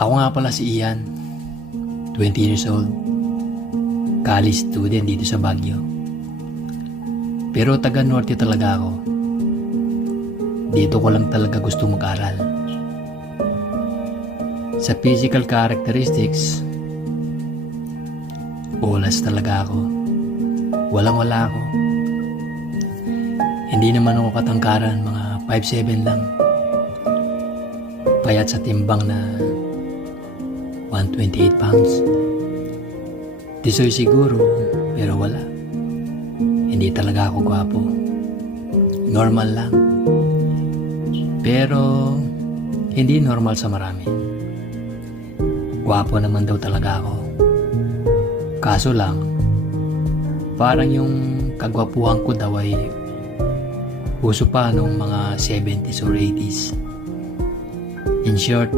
Ako nga pala si Ian, 20 years old, college student dito sa Baguio. Pero taga Norte talaga ako. Dito ko lang talaga gusto mag-aral. Sa physical characteristics, ulas talaga ako. Walang-wala ako. Hindi naman ako katangkaran, mga 5'7" lang. Payat sa timbang na 128 pounds. Tisoy siguro, pero wala. Hindi talaga ako gwapo. Normal lang. Pero, hindi normal sa marami. Gwapo naman daw talaga ako. Kaso lang, parang yung kagwapuhan ko daw ay uso pa noong mga 70s or 80s. In short,